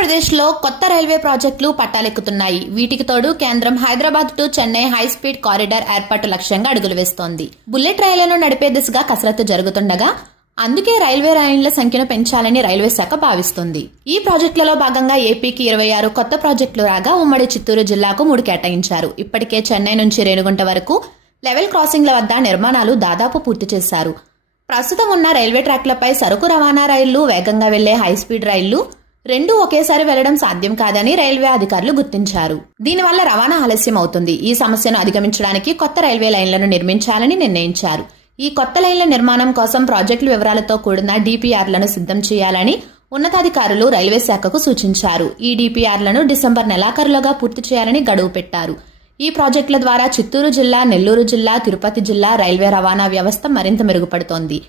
ఆంధ్రప్రదేశ్లో కొత్త రైల్వే ప్రాజెక్టులు పట్టాలెక్కుతున్నాయి. వీటికి తోడు కేంద్రం Hyderabad to Chennai high speed corridor ఏర్పాటు లక్ష్యంగా అడుగులు వేస్తోంది. బుల్లెట్ రైళ్ళను నడిపే దిశగా కసరత్తు జరుగుతుండగా అందుకే రైల్వే రైళ్ళ సంఖ్యను పెంచాలని రైల్వే శాఖ భావిస్తుంది. ఈ ప్రాజెక్టులలో భాగంగా ఏపీకి ఇరవై ఆరు కొత్త ప్రాజెక్టులు రాగా ఉమ్మడి చిత్తూరు జిల్లాకు మూడు కేటాయించారు. ఇప్పటికే చెన్నై నుంచి రేణుగుంట వరకు లెవెల్ క్రాసింగ్ల వద్ద నిర్మాణాలు దాదాపు పూర్తి చేశారు. ప్రస్తుతం ఉన్న రైల్వే ట్రాక్లపై సరుకు రవాణా రైళ్ళు వేగంగా వెళ్ళే హై స్పీడ్ రైళ్ళు రెండు ఒకేసారి వెళ్ళడం సాధ్యం కాదని రైల్వే అధికారులు గుర్తించారు. దీనివల్ల రవాణా ఆలస్యం అవుతుంది. ఈ సమస్యను అధిగమించడానికి కొత్త రైల్వే లైన్లను నిర్మించాలని నిర్ణయించారు. ఈ కొత్త లైన్ల నిర్మాణం కోసం ప్రాజెక్టుల వివరాలతో కూడిన డిపిఆర్లను సిద్ధం చేయాలని ఉన్నతాధికారులు రైల్వే శాఖకు సూచించారు. ఈ డిపిఆర్లను డిసెంబర్ నెలాఖరులోగా పూర్తి చేయాలని గడువు పెట్టారు. ఈ ప్రాజెక్టుల ద్వారా చిత్తూరు జిల్లా నెల్లూరు జిల్లా తిరుపతి జిల్లా రైల్వే రవాణా వ్యవస్థ మరింత మెరుగుపడుతోంది.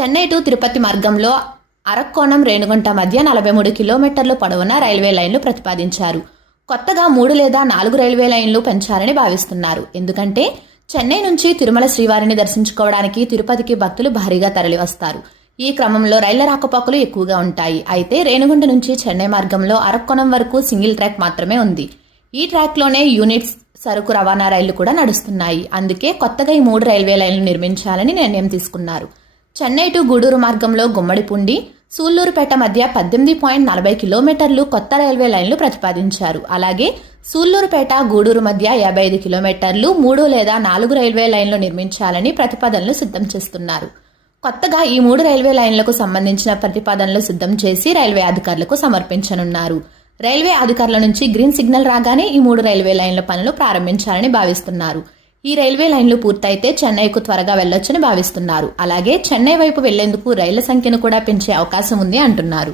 చెన్నై టు తిరుపతి మార్గంలో అరక్కోణం రేణుగుంట మధ్య నలభై మూడు కిలోమీటర్లు పొడవున రైల్వే లైన్లు ప్రతిపాదించారు. కొత్తగా మూడు లేదా నాలుగు రైల్వే లైన్లు పెంచాలని భావిస్తున్నారు. ఎందుకంటే చెన్నై నుంచి తిరుమల శ్రీవారిని దర్శించుకోవడానికి తిరుపతికి భక్తులు భారీగా తరలివస్తారు. ఈ క్రమంలో రైళ్ళ రాకపోకలు ఎక్కువగా ఉంటాయి. అయితే రేణుగుంట నుంచి చెన్నై మార్గంలో అరక్కోణం వరకు సింగిల్ ట్రాక్ మాత్రమే ఉంది. ఈ ట్రాక్లోనే యూనిట్స్ సరుకు రవాణా రైళ్ళు కూడా నడుస్తున్నాయి. అందుకే కొత్తగా ఈ మూడు రైల్వే లైన్లు నిర్మించాలని నిర్ణయం తీసుకున్నారు. చెన్నై టు గూడూరు మార్గంలో గుమ్మడిపుండి సూళ్ళూరుపేట మధ్య పద్దెనిమిది పాయింట్ నలభై కిలోమీటర్లు కొత్త రైల్వే లైన్లు ప్రతిపాదించారు. అలాగే సూళ్ళూరుపేట గూడూరు మధ్య యాభై ఐదు కిలోమీటర్లు మూడు లేదా నాలుగు రైల్వే లైన్లు నిర్మించాలని ప్రతిపాదనలు సిద్ధం చేస్తున్నారు. కొత్తగా ఈ మూడు రైల్వే లైన్లకు సంబంధించిన ప్రతిపాదనలు సిద్ధం చేసి రైల్వే అధికారులకు సమర్పించనున్నారు. రైల్వే అధికారుల నుంచి గ్రీన్ సిగ్నల్ రాగానే ఈ మూడు రైల్వే లైన్ల పనులు ప్రారంభించాలని భావిస్తున్నారు. ఈ రైల్వే లైన్లు పూర్తయితే చెన్నైకు త్వరగా వెళ్ళొచ్చని భావిస్తున్నారు. అలాగే చెన్నై వైపు వెళ్ళేందుకు రైళ్ళ సంఖ్యను కూడా పెంచే అవకాశం ఉంది అంటున్నారు.